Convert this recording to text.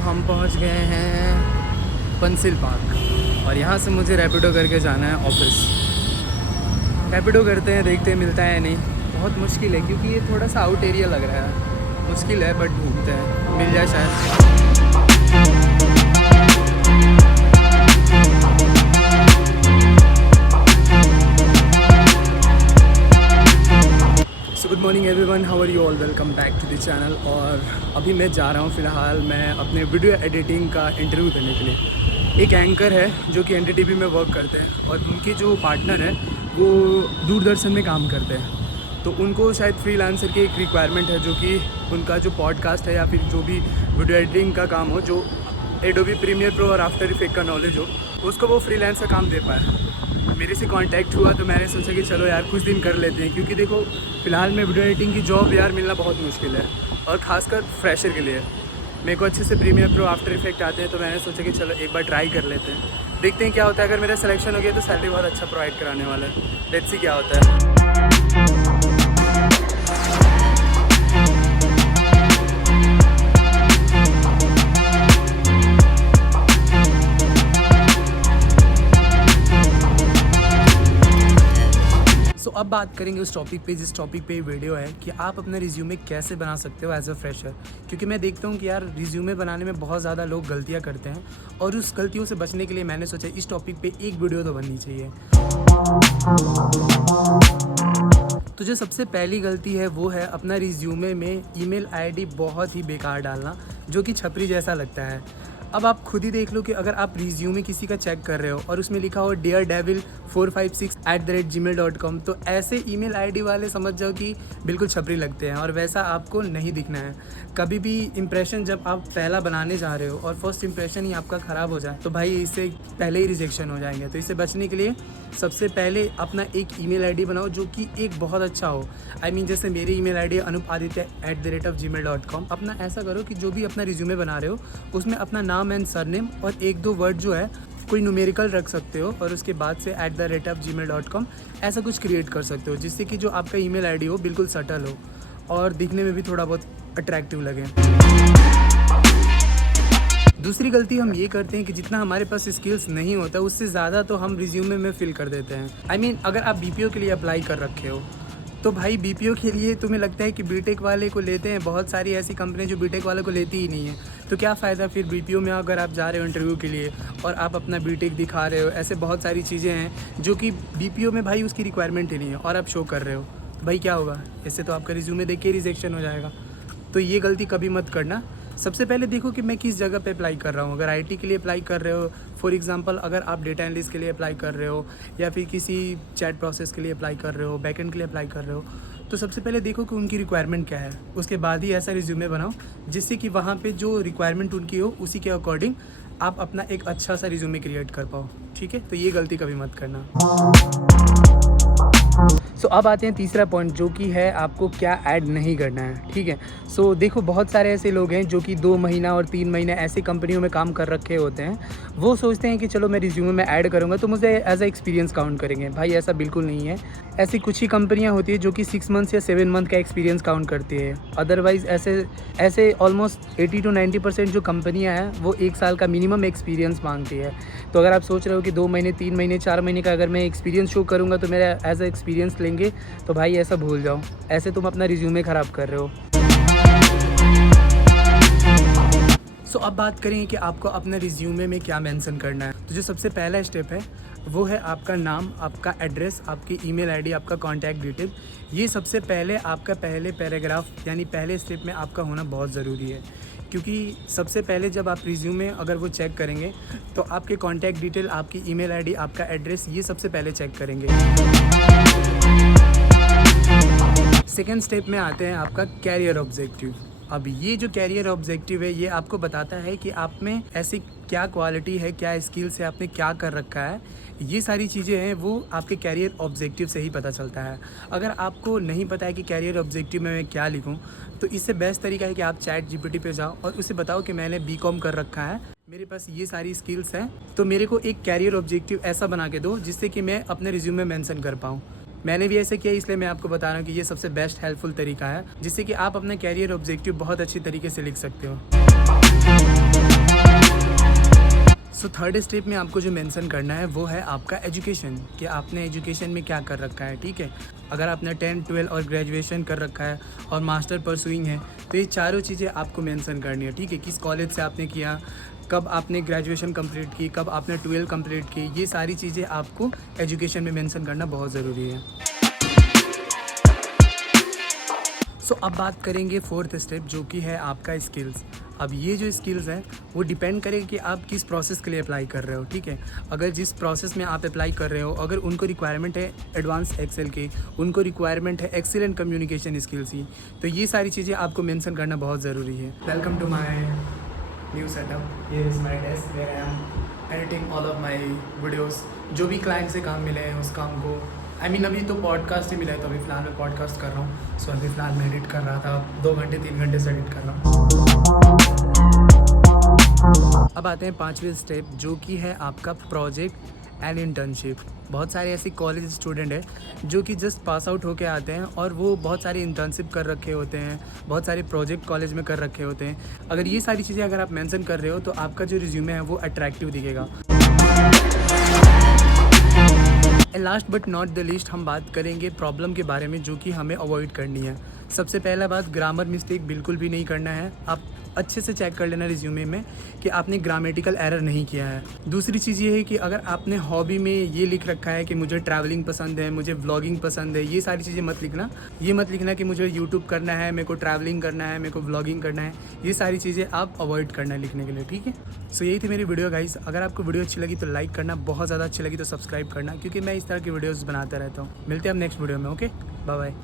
हम पहुंच गए हैं पंसिल पार्क और यहाँ से मुझे रैपिडो करके जाना है ऑफिस। रैपिडो करते हैं, देखते हैं मिलता है या नहीं। बहुत मुश्किल है क्योंकि ये थोड़ा सा आउट एरिया लग रहा है, मुश्किल है बट ढूंढते हैं, मिल जाए शायद। Good morning everyone, how are you all, welcome back to the channel. और अभी मैं जा रहा हूँ फ़िलहाल मैं अपने वीडियो एडिटिंग का इंटरव्यू करने के लिए। एक एंकर है जो कि एनडीटीवी में वर्क करते हैं और उनके जो पार्टनर है वो दूरदर्शन में काम करते हैं, तो उनको शायद फ्रीलांसर की एक रिक्वायरमेंट है, जो कि उनका जो पॉडकास्ट है या फिर जो भी वीडियो एडिटिंग का काम हो, जो एडोबी प्रीमियर प्रो और आफ्टर इफेक्ट का नॉलेज हो, उसको वो फ्रीलांसर काम दे पाए। मेरे से कांटेक्ट हुआ तो मैंने सोचा कि चलो यार कुछ दिन कर लेते हैं, क्योंकि देखो फ़िलहाल में वीडियो एडिटिंग की जॉब यार मिलना बहुत मुश्किल है, और ख़ासकर फ्रेशर के लिए। मेरे को अच्छे से प्रीमियर प्रो आफ्टर इफेक्ट आते हैं, तो मैंने सोचा कि चलो एक बार ट्राई कर लेते हैं, देखते हैं क्या होता है। अगर मेरा सिलेक्शन हो गया तो सैलरी बहुत अच्छा प्रोवाइड कराने वाला है, लेट्स सी क्या होता है। अब बात करेंगे उस टॉपिक पे जिस टॉपिक पे वीडियो है कि आप अपना रिज्यूमे कैसे बना सकते हो एज अ फ्रेशर। क्योंकि मैं देखता हूँ कि यार रिज्यूमे बनाने में बहुत ज़्यादा लोग गलतियाँ करते हैं, और उस गलतियों से बचने के लिए मैंने सोचा इस टॉपिक पे एक वीडियो तो बननी चाहिए। तो जो सबसे पहली गलती है वो है अपना रिज्यूमे में ईमेल आईडी बहुत ही बेकार डालना, जो कि छपरी जैसा लगता है। अब आप खुद ही देख लो कि अगर आप रिज्यूमे किसी का चेक कर रहे हो और उसमें लिखा हो डियर डेविल 456@gmail.com, तो ऐसे ईमेल आईडी वाले समझ जाओ कि बिल्कुल छपरी लगते हैं, और वैसा आपको नहीं दिखना है। कभी भी इंप्रेशन जब आप पहला बनाने जा रहे हो और फर्स्ट इंप्रेशन ही आपका ख़राब हो जाए, तो भाई इससे पहले ही रिजेक्शन हो जाएंगे। तो इससे बचने के लिए सबसे पहले अपना एक ईमेल आईडी बनाओ जो कि एक बहुत अच्छा हो। जैसे मेरी ईमेल आईडी anupaditya@gmail.com। अपना ऐसा करो कि जो भी अपना रिज्यूमे बना रहे हो उसमें अपना नाम एंड सरनेम और 1-2 वर्ड जो है कोई न्यूमेरिकल रख सकते हो, और उसके बाद से @gmail.com ऐसा कुछ क्रिएट कर सकते हो, जिससे कि जो आपका ईमेल आईडी हो बिल्कुल सटल हो और दिखने में भी थोड़ा बहुत अट्रैक्टिव लगे। दूसरी गलती हम ये करते हैं कि जितना हमारे पास स्किल्स नहीं होता उससे ज़्यादा तो हम रिज्यूमे में फिल कर देते हैं। अगर आप बीपीओ के लिए अप्लाई कर रखे हो तो भाई बीपीओ के लिए तुम्हें लगता है कि बीटेक वाले को लेते हैं, बहुत सारी ऐसी कंपनी जो बीटेक वाले को लेती ही नहीं है, तो क्या फ़ायदा फिर बीपीओ में अगर आप जा रहे हो इंटरव्यू के लिए और आप अपना बीटेक दिखा रहे हो। ऐसे बहुत सारी चीज़ें हैं जो कि बीपीओ में भाई उसकी रिक्वायरमेंट ही नहीं है और आप शो कर रहे हो, भाई क्या होगा, इससे तो आपका रिज्यूमे देख के रिजेक्शन हो जाएगा। तो ये गलती कभी मत करना। सबसे पहले देखो कि मैं किस जगह पे अप्लाई कर रहा हूँ। अगर आईटी के लिए अप्लाई कर रहे हो, फॉर एग्जांपल अगर आप डेटा एनालिस्ट के लिए अप्लाई कर रहे हो या फिर किसी चैट प्रोसेस के लिए अप्लाई कर रहे हो, बैकएंड के लिए अप्लाई कर रहे हो, तो सबसे पहले देखो कि उनकी रिक्वायरमेंट क्या है। उसके बाद ही ऐसा रिज्यूमे बनाओ जिससे कि वहाँ पे जो रिक्वायरमेंट उनकी हो उसी के अकॉर्डिंग आप अपना एक अच्छा सा रिज्यूमे क्रिएट कर पाओ। ठीक है, तो ये गलती कभी मत करना। अब आते हैं तीसरा पॉइंट, जो कि है आपको क्या ऐड नहीं करना है। ठीक है, देखो बहुत सारे ऐसे लोग हैं जो कि 2 महीना और 3 महीने ऐसी कंपनियों में काम कर रखे होते हैं। वो सोचते हैं कि चलो मैं रिज्यूमे में ऐड करूँगा तो मुझे एज अ एक्सपीरियंस काउंट करेंगे। भाई ऐसा बिल्कुल नहीं है। ऐसी कुछ ही कंपनियाँ होती है जो कि 6 मंथ्स या 7 मंथ का एक्सपीरियंस काउंट करती है। अदरवाइज़ ऐसे ऑलमोस्ट 80 to 90% जो कंपनियाँ हैं वो 1 साल का मिनिमम एक्सपीरियंस मांगती है। तो अगर आप सोच रहे हो कि 2 महीने 3 महीने 4 महीने का अगर मैं एक्सपीरियंस शो करूँगा तो मेरा एज अ एक्सपीरियंस लेंगे, तो भाई ऐसा भूल जाओ, ऐसे तुम अपना रिज्यूमे ख़राब कर रहे हो। अब बात करें कि आपको अपना रिज्यूमे में क्या मेंशन करना है। तो जो सबसे पहला स्टेप है वो है आपका नाम, आपका एड्रेस, आपकी ईमेल आईडी, आपका कॉन्टैक्ट डिटेल। ये सबसे पहले आपका पहले पैराग्राफ यानी पहले स्टेप में आपका होना बहुत ज़रूरी है, क्योंकि सबसे पहले जब आप रिज्यूमे अगर वो चेक करेंगे तो आपके कॉन्टैक्ट डिटेल, आपकी ईमेल आईडी, आपका एड्रेस, ये सबसे पहले चेक करेंगे। सेकेंड स्टेप में आते हैं आपका कैरियर ऑब्जेक्टिव। अब ये जो कैरियर ऑब्जेक्टिव है ये आपको बताता है कि आप में ऐसी क्या क्वालिटी है, क्या स्किल्स है, आपने क्या कर रखा है। ये सारी चीज़ें हैं वो आपके कैरियर ऑब्जेक्टिव से ही पता चलता है। अगर आपको नहीं पता है कि कैरियर ऑब्जेक्टिव में मैं क्या लिखूं, तो इससे बेस्ट तरीका है कि आप चैट जीपीटी पे जाओ और उसे बताओ कि मैंने बीकॉम कर रखा है, मेरे पास ये सारी स्किल्स हैं, तो मेरे को एक कैरियर ऑब्जेक्टिव ऐसा बना के दो जिससे कि मैं अपने रिज्यूमे में मेंशन कर पाऊँ। मैंने भी ऐसे किया, इसलिए मैं आपको बता रहा हूँ कि ये सबसे बेस्ट हेल्पफुल तरीका है जिससे कि आप अपना कैरियर ऑब्जेक्टिव बहुत अच्छी तरीके से लिख सकते हो। थर्ड स्टेप में आपको जो मेंशन करना है वो है आपका एजुकेशन, कि आपने एजुकेशन में क्या कर रखा है, ठीक है। अगर आपने 10, 12 और ग्रेजुएशन कर रखा है और मास्टर परसुइंग है तो ये चारों चीज़ें आपको मेंशन करनी है, ठीक है। किस कॉलेज से आपने किया, कब आपने ग्रेजुएशन कंप्लीट की, कब आपने 12 कंप्लीट की, ये सारी चीज़ें आपको एजुकेशन में मेंशन करना बहुत ज़रूरी है। सो अब बात करेंगे फोर्थ स्टेप, जो कि है आपका स्किल्स। अब ये जो स्किल्स हैं वो डिपेंड करें कि आप किस प्रोसेस के लिए अप्लाई कर रहे हो, ठीक है। अगर जिस प्रोसेस में आप अप्लाई कर रहे हो, अगर उनको रिक्वायरमेंट है एडवांस एक्सेल की, उनको रिक्वायरमेंट है एक्सीलेंट कम्युनिकेशन स्किल्स की, तो ये सारी चीज़ें आपको मेंशन करना बहुत ज़रूरी है। Welcome to my new setup, here is my desk where I am editing all of my videos. जो भी क्लाइंट से काम मिले हैं उस काम को अभी तो पॉडकास्ट ही मिला है, तो अभी फ़िलहाल मैं पॉडकास्ट कर रहा हूँ। सो अभी फ़िलहाल मैं एडिट कर रहा था, 2 घंटे 3 घंटे से एडिट कर रहा हूँ। अब आते हैं 5वें स्टेप, जो कि है आपका प्रोजेक्ट एंड इंटर्नशिप। बहुत सारे ऐसे कॉलेज स्टूडेंट हैं जो कि जस्ट पास आउट होके आते हैं और वो बहुत सारी इंटर्नशिप कर रखे होते हैं, बहुत सारे प्रोजेक्ट कॉलेज में कर रखे होते हैं। अगर ये सारी चीज़ें अगर आप मेंशन कर रहे हो तो आपका जो रिज्यूमे है वो अट्रैक्टिव दिखेगा। Last but not the least हम बात करेंगे प्रॉब्लम के बारे में, जो कि हमें अवॉइड करनी है। सबसे पहला बात, ग्रामर मिस्टेक बिल्कुल भी नहीं करना है। आप अच्छे से चेक कर लेना रिज्यूमे में कि आपने ग्रामेटिकल एरर नहीं किया है। दूसरी चीज़ ये है कि अगर आपने हॉबी में ये लिख रखा है कि मुझे ट्रैवलिंग पसंद है, मुझे व्लॉगिंग पसंद है, ये सारी चीज़ें मत लिखना। ये मत लिखना कि मुझे यूट्यूब करना है, मेरे को ट्रैवलिंग करना है, मेरे को व्लॉगिंग करना है। ये सारी चीज़ें आप अवॉइड करना है लिखने के लिए, ठीक है। सो यही थी मेरी वीडियो गाइस। अगर आपको वीडियो अच्छी लगी तो लाइक करना, बहुत ज़्यादा अच्छी लगी तो सब्सक्राइब करना, क्योंकि मैं इस तरह की वीडियोज़ बनाता रहता हूँ। मिलते हैं अब नेक्स्ट वीडियो में। Okay, bye bye.